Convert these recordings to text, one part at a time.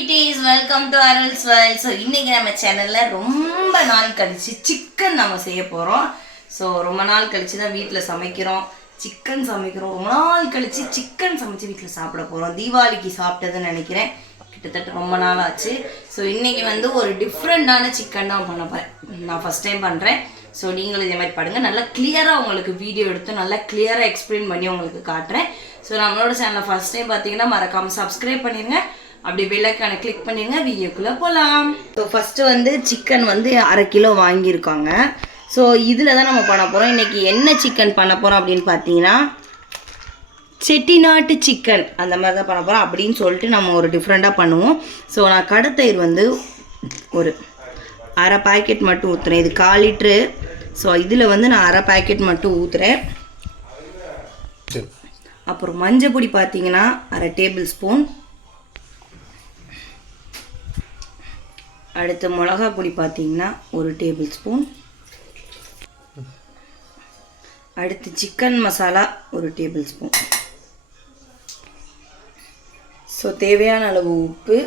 குட்டீஸ் welcome to Arul's world so இன்றைக்கி நம்ம சேனலில் ரொம்ப நாள் கழித்து சிக்கன் நம்ம செய்ய போகிறோம் ஸோ ரொம்ப நாள் கழித்து தான் வீட்டில் சமைக்கிறோம். சிக்கன் சமைக்கிறோம். ரொம்ப நாள் கழித்து சிக்கன் சமைச்சு வீட்டில் சாப்பிட போகிறோம் தீபாவளிக்கு சாப்பிட்டதுன்னு நினைக்கிறேன். கிட்டத்தட்ட ரொம்ப நாள் ஆச்சு. ஸோ இன்றைக்கி வந்து ஒரு டிஃப்ரெண்ட்டான சிக்கன் தான் பண்ண போகிறேன் நான் ஃபஸ்ட் டைம் பண்ணுறேன் ஸோ நீங்களும் இதே மாதிரி பாருங்கள் நல்லா கிளியராக உங்களுக்கு வீடியோ எடுத்து நல்லா கிளியராக எக்ஸ்பிளைன் பண்ணி உங்களுக்கு காட்டுறேன். ஸோ நம்மளோட சேனலை ஃபஸ்ட் டைம் பார்த்தீங்கன்னா மறக்காமல் சப்ஸ்கிரைப் பண்ணிடுங்க அப்படி பெல்லைக்கான கிளிக் பண்ணிடுங்க வீடியோக்குள்ளே போகலாம் ஸோ ஃபஸ்ட்டு வந்து சிக்கன் வந்து அரை கிலோ வாங்கியிருக்காங்க. ஸோ இதில் தான் நம்ம பண்ண போகிறோம் இன்றைக்கி என்ன சிக்கன் பண்ண போகிறோம் அப்படின்னு பார்த்தீங்கன்னா செட்டிநாட்டு சிக்கன் அந்த மாதிரி தான் பண்ண போகிறோம் அப்படின்னு சொல்லிட்டு நம்ம ஒரு டிஃப்ரெண்ட்டாக பண்ணுவோம். ஸோ நான் கடத்தயிர் வந்து ஒரு அரை பாக்கெட் மட்டும் ஊற்றுறேன் இது கால் லிட்ரு ஸோ இதில் வந்து நான் அரை பாக்கெட் மட்டும் ஊற்றுறேன் அப்புறம் மஞ்சள் பொடி பார்த்தீங்கன்னா அரை டேபிள் ஸ்பூன் அடுத்து மிளகா பொடி பார்த்தீங்கன்னா ஒரு டேபிள் ஸ்பூன் அடுத்து சிக்கன் மசாலா ஒரு டேபிள் ஸ்பூன் ஸோ தேவையான அளவு உப்பு.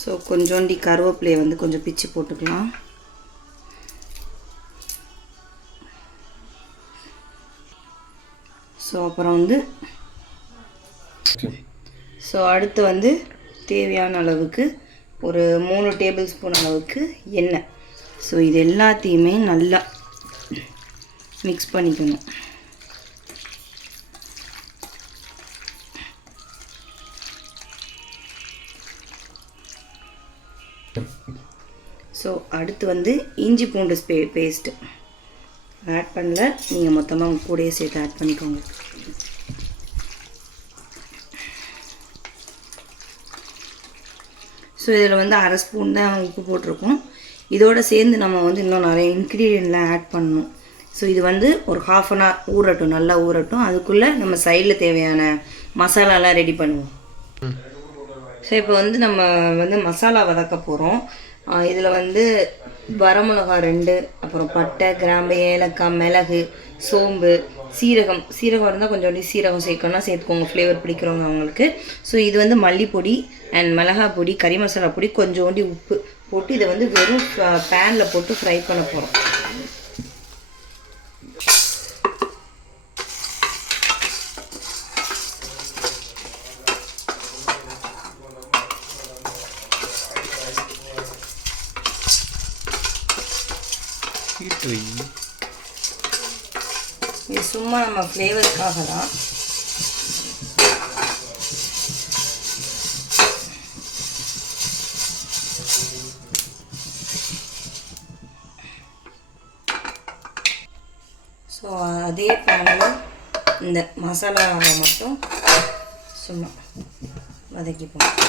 ஸோ கொஞ்சோண்டி கருவேப்பிலையை வந்து கொஞ்சம் பிச்சு போட்டுக்கலாம். ஸோ அப்புறம் வந்து ஸோ அடுத்து வந்து தேவையான அளவுக்கு ஒரு மூணு டேபிள் ஸ்பூன் அளவுக்கு எண்ணெய். ஸோ இது எல்லாத்தையுமே நல்லா மிக்ஸ் பண்ணிக்கணும். ஸோ அடுத்து வந்து இஞ்சி பூண்டு ஸ்பே பேஸ்ட்டு ஆட் பண்ணல. நீங்கள் மொத்தமாக கூடயே சேர்த்து ஆட் பண்ணிக்கோங்க. ஸோ இதில் வந்து அரை ஸ்பூன் தான் உப்பு போட்டிருக்கோம். இதோட சேர்ந்து நம்ம வந்து இன்னும் நிறைய இன்க்ரீடியண்ட்லாம் ஆட் பண்ணணும். ஸோ இது வந்து ஒரு ஹாஃப் அன் ஹவர் ஊறட்டும் நல்லா ஊறட்டும். அதுக்குள்ளே நம்ம சைடில் தேவையான மசாலாலாம் ரெடி பண்ணுவோம். ஸோ இப்போ வந்து நம்ம வந்து மசாலா வதக்க போகிறோம் இதில் வந்து வரமிளகா ரெண்டு அப்புறம் பட்டை கிராம்பு ஏலக்காய் மிளகு சோம்பு சீரகம். சீரகம் இருந்தால் கொஞ்சோண்டி சீரகம் சேர்க்கணும்னா சேர்த்துக்கோங்க. ஃப்ளேவர் பிடிக்கிறவங்க அவங்களுக்கு. ஸோ இது வந்து மல்லிப்பொடி அண்ட் மிளகா பொடி கறி மசாலா பொடி கொஞ்சோண்டி உப்பு போட்டு இதை வந்து வெறும் பேனில் போட்டு ஃப்ரை பண்ண போகிறோம் சும்மா நம்ம ஃப்ளேவருக்காக தான். ஸோ அதே பேனில் இந்த மசாலாவை மட்டும் சும்மா வதக்கிப்போம்.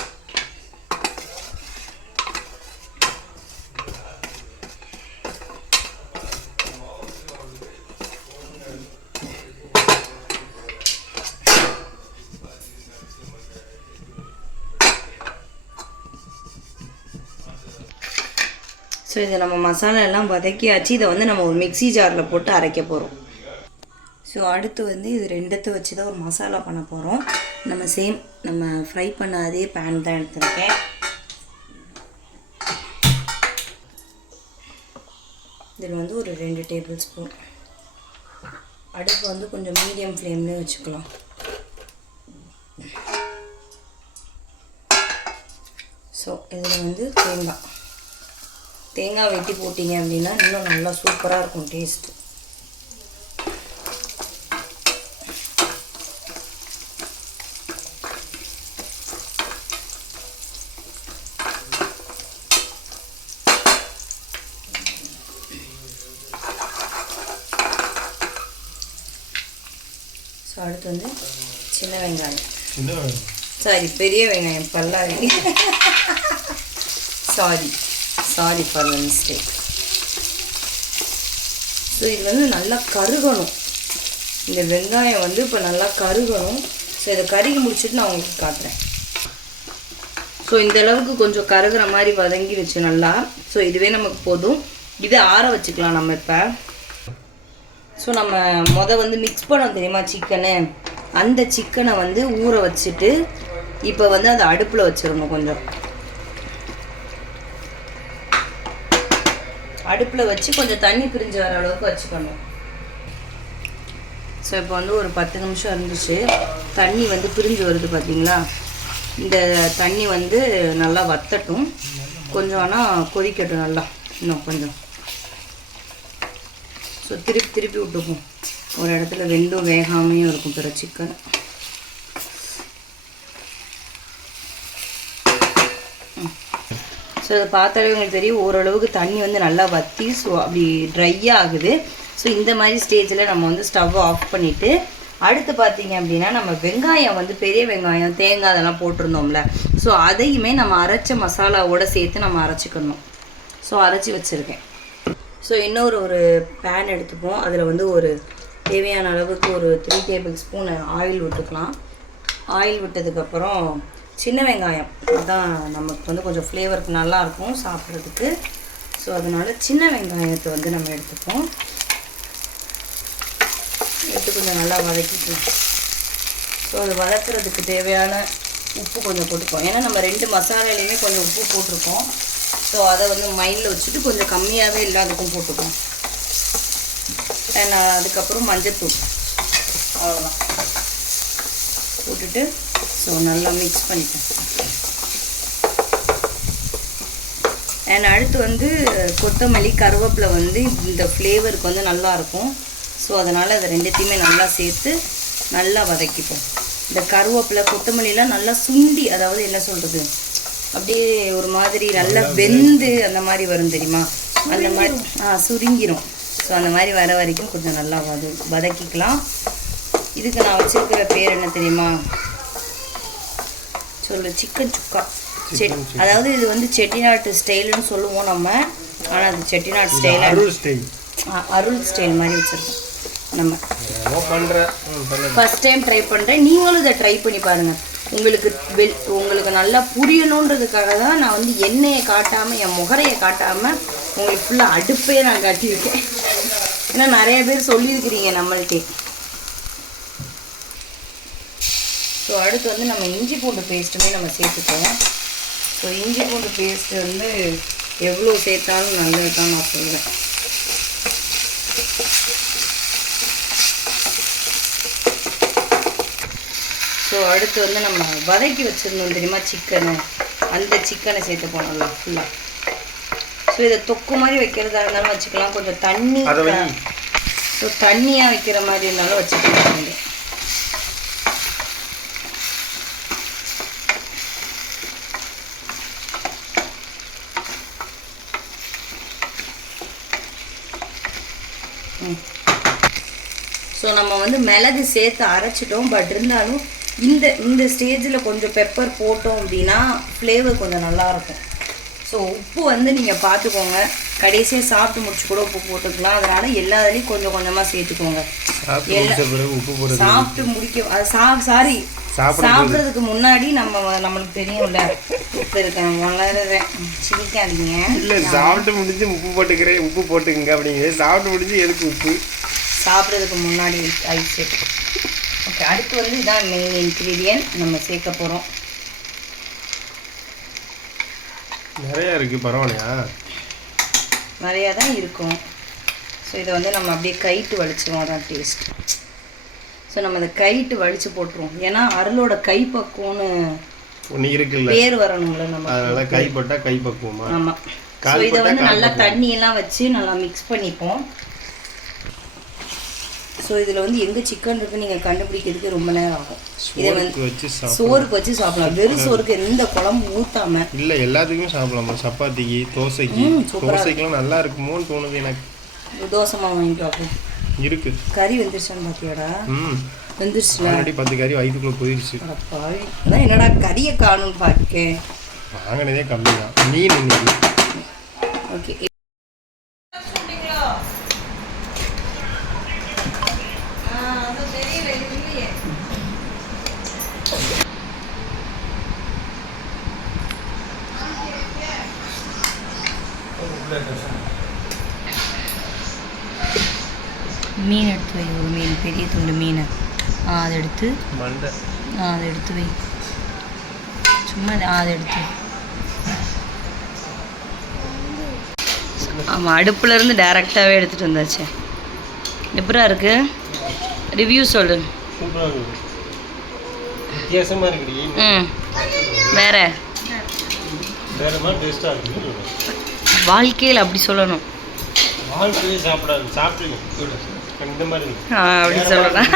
ஸோ இதை நம்ம மசாலா எல்லாம் வதக்கியாச்சு. இதை வந்து நம்ம ஒரு மிக்ஸி ஜாரில் போட்டு அரைக்க போகிறோம் ஸோ அடுத்து வந்து இது ரெண்டத்தை வச்சு தான் ஒரு மசாலா பண்ண போகிறோம் நம்ம சேம் நம்ம ஃப்ரை பண்ண அதே பேன் தான் எடுத்திருக்கேன். இதில் வந்து ஒரு ரெண்டு டேபிள் ஸ்பூன் அடுப்பு வந்து கொஞ்சம் மீடியம் ஃப்ளேம்லேயே வச்சுக்கலாம். ஸோ இதில் வந்து தேங்காய். தேங்காய் வெட்டி போட்டிங்க அப்படின்னா இன்னும் நல்லா சூப்பராக இருக்கும் டேஸ்ட்டு ஸோ அடுத்து வந்து சின்ன வெங்காயம். சாரி பெரிய வெங்காயம் பல்லாரி. Sorry sorry for the mistake so இது வந்து நல்லா கருகணும். இந்த வெங்காயம் வந்து இப்போ நல்லா கருகணும். ஸோ இதை கருகி முடிச்சுட்டு நான் உங்களுக்கு காட்டுறேன். ஸோ இந்த அளவுக்கு கொஞ்சம் கருகிற மாதிரி வதங்கிடுச்சு நல்லா ஸோ இதுவே நமக்கு போதும். இதை ஆற வச்சுக்கலாம் நம்ம இப்போ. ஸோ நம்ம மொதல் வந்து மிக்ஸ் பண்ணோம் தெரியுமா சிக்கனு அந்த சிக்கனை வந்து ஊற வச்சுட்டு இப்போ வந்து அதை அடுப்பில் வச்சிடணும் கொஞ்சம். அடுப்பில் வச்சு கொஞ்சம் தண்ணி பிரிஞ்சு வர அளவுக்கு வச்சுக்கணும். ஸோ இப்போ வந்து ஒரு பத்து நிமிஷம் இருந்துச்சு. தண்ணி வந்து பிரிஞ்சு வருது பார்த்தீங்களா இந்த தண்ணி வந்து நல்லா வத்தட்டும். கொஞ்சம் ஆனால் கொதிக்கட்டும் நல்லா. இன்னும் கொஞ்சம். ஸோ திருப்பி திருப்பி விட்டுக்கும் ஒரு இடத்துல வெந்தும் வேகாமையும் இருக்கும் பிற சிக்கன் ஸோ அதை பார்த்தாலே உங்களுக்கு தெரியும். ஓரளவுக்கு தண்ணி வந்து நல்லா வற்றி ஸோ அப்படி ட்ரை ஆகுது. ஸோ இந்த மாதிரி ஸ்டேஜில் நம்ம வந்து ஸ்டவ் ஆஃப் பண்ணிவிட்டு அடுத்து பார்த்தீங்க அப்படின்னா நம்ம வெங்காயம் வந்து பெரிய வெங்காயம் தேங்காய் அதெல்லாம் போட்டிருந்தோம்ல. ஸோ அதையுமே நம்ம அரைச்ச மசாலாவோடு சேர்த்து நம்ம அரைச்சிக்கணும். ஸோ அரைச்சி வச்சுருக்கேன். ஸோ இன்னொரு ஒரு பேன் எடுத்துப்போம் அதில் வந்து ஒரு தேவையான அளவுக்கு ஒரு த்ரீ டேபிள் ஸ்பூன் ஆயில் விட்டுக்கலாம் ஆயில் விட்டதுக்கப்புறம் சின்ன வெங்காயம். அதுதான் நமக்கு வந்து கொஞ்சம் ஃப்ளேவருக்கு நல்லாயிருக்கும் சாப்பிட்றதுக்கு. ஸோ அதனால் சின்ன வெங்காயத்தை வந்து நம்ம எடுத்துப்போம். எடுத்து கொஞ்சம் நல்லா வதக்கிக்கலாம் ஸோ அது வதக்கிறதுக்கு தேவையான உப்பு கொஞ்சம் போட்டுப்போம் ஏன்னா நம்ம ரெண்டு மசாலாலையுமே கொஞ்சம் உப்பு போட்டிருக்கோம். ஸோ அதை வந்து மைண்டில் வச்சுட்டு கொஞ்சம் கம்மியாகவே இல்லாததுக்கும் போட்டுப்போம் And, அதுக்கப்புறம் மஞ்சத்தூள். அவ்வளோதான் போட்டுட்டு ஸோ நல்லா மிக்ஸ் பண்ணிப்போம் அண்ட் அடுத்து வந்து கொத்தமல்லி கருவேப்பிலை வந்து இந்த ஃப்ளேவருக்கு வந்து நல்லா இருக்கும் ஸோ அதனால் அதை ரெண்டுத்தையுமே நல்லா சேர்த்து நல்லா வதக்கிப்போம். இந்த கருவேப்பிலை கொத்தமல்லிலாம் நல்லா சுண்டி அதாவது என்ன சொல்கிறது அப்படியே ஒரு மாதிரி நல்லா வெந்து அந்த மாதிரி வரும் தெரியுமா? அந்த மாதிரி ஆ சுருங்கிரும். ஸோ அந்த மாதிரி வர வரைக்கும் கொஞ்சம் நல்லா வத வதக்கிக்கலாம். இதுக்கு நான் வச்சிருக்கிற பேர் என்ன தெரியுமா? சொல்லு சிக்கன் சுக்கா. செட் அதாவது இது வந்து செட்டிநாட்டு ஸ்டைலுன்னு சொல்லுவோம் நம்ம. ஆனால் அது செட்டிநாடு ஸ்டைலாக அருள் ஸ்டைல். அருள் ஸ்டைல் மாதிரி வச்சுருக்கோம் நம்ம. ஃபர்ஸ்ட் டைம் ட்ரை பண்ணுறேன் நீங்களும் இதை ட்ரை பண்ணி பாருங்கள் உங்களுக்கு வெல் உங்களுக்கு நல்லா புரியணுன்றதுக்காக தான் நான் வந்து எண்ணெயை காட்டாமல் என் முகரையை காட்டாமல் உங்களுக்கு ஃபுல்லாக அடுப்பே நான் காட்டியிருக்கேன். ஏன்னா நிறைய பேர் சொல்லியிருக்கிறீங்க நம்மள்ட்டே. ஸோ அடுத்து வந்து நம்ம இஞ்சி பூண்டு பேஸ்ட்டுமே நம்ம சேர்த்துப்போம். ஸோ இஞ்சி பூண்டு பேஸ்ட் வந்து எவ்வளோ சேர்த்தாலும் நல்லது தான் நான் சொல்லுவேன். ஸோ அடுத்து வந்து நம்ம வதக்கி வச்சுருந்தோம் தெரியுமா? சிக்கனு. அந்த சிக்கனை சேர்த்து போனோம்ல ஃபுல்லாக ஸோ இதை தொக்கு மாதிரி வைக்கிறதா இருந்தாலும் வச்சுக்கலாம். கொஞ்சம் தண்ணி. ஸோ தண்ணியாக வைக்கிற மாதிரி இருந்தாலும் வச்சுக்கலாம். ஸோ நம்ம வந்து மிளகு சேர்த்து அரைச்சிட்டோம். பட் இருந்தாலும் இந்த இந்த ஸ்டேஜில் கொஞ்சம் பெப்பர் போட்டோம் அப்படின்னா ஃப்ளேவர் கொஞ்சம் நல்லாயிருக்கும். ஸோ உப்பு வந்து நீங்கள் பார்த்துக்கோங்க. கடைசியாக சாப்பிட்டு முடிச்சு கூட உப்பு போட்டுக்கலாம். அதனால் எல்லாத்துலேயும் கொஞ்சம் கொஞ்சமாக சேர்த்துக்கோங்க. சாப்பிட்டு முடிக்க அது சா சாரி சாப்பிட்றதுக்கு முன்னாடி நம்ம நம்மளுக்கு தெரியும்ல. உப்பு இருக்கேன். வளருறேன் சிரிக்காதீங்க. இல்லை சாப்பிட்டு முடிஞ்சு உப்பு போட்டுக்கிறேன் உப்பு போட்டுக்கங்க அப்படிங்க. சாப்பிட்டு முடிஞ்சு எதுக்கு உப்பு? சாப்பிட்றதுக்கு முன்னாடி ஐஸ் ஓகே அடுத்து வந்து இதான் மெயின் இன்க்ரீடியன்ட் நம்ம சேர்க்க போகிறோம் நிறையா இருக்குது பரவாயில்லையா? நிறையா தான் இருக்கும். ஸோ இதை வந்து நம்ம அப்படியே கைட்டு வலிச்சிருவோம் அதான் டேஸ்ட் ஸோ நம்ம இதை கைட்டு வலிச்சு போட்டுருவோம். ஏன்னா அருளோட கைப்பக்குவம்னு ஒன்று இருக்குல்ல? பேர் வரணும்ல நம்ம அதனால கை பட்டா கை பக்குவமா ஆமாம் ஸோ இதை வந்து நல்லா. தண்ணியெல்லாம் வச்சு நல்லா மிக்ஸ் பண்ணிப்போம். ஸோ இதில் வந்து எங்கே சிக்கன் இருக்குன்னு நீங்கள் கண்டுபிடிக்கிறதுக்கு ரொம்ப நேரம் ஆகும். இதை வந்து சோறுக்கு வச்சு சாப்பிடலாம். வெறும் சோறுக்கு எந்த குழம்பு ஊற்றாம இல்லை எல்லாத்துக்குமே சாப்பிடலாமா? சப்பாத்திக்கு தோசைக்கு. ம், சூப்பரா தோசைக்கெல்லாம் நல்லா இருக்குமோன்னு தோணுது எனக்கு. தோசை மாவு வாங்கிட்டு பார்ப்போம் இருக்கு. கறி வெந்துருச்சான்னு பார்த்தியாடா ம். வெந்துருச்சுல? ஆல்ரெடி பத்து கறி வயிற்றுக்குள்ளே போயிடுச்சு. அதான் என்னடா கறியை காணும்னு பார்க்கேன் வாங்கினதே கம்மி தான் மீன் ஓகே மீன் எடுத்து வை ஒரு மீன் பெரிய துண்டு மீன் ஆ அதை எடுத்து ஆ அதை எடுத்து வை. சும்மா ஆ, அதை எடுத்து ஆமாம் அடுப்புலேருந்து டேரெக்டாகவே எடுத்துகிட்டு வந்தாச்சு. எப்படா இருக்கு. ரிவ்யூ சொல்லு. வித்தியாசமாக இருக்குடி. ம். வேற? வேற மாதிரி டேஸ்ட்டாக இருக்குது. வாழ்க்கையில் அப்படி சொல்லணும். சாப்பிடாது சாப்பிட்டு இந்த மாதிரி அப்படி சொல்லணும்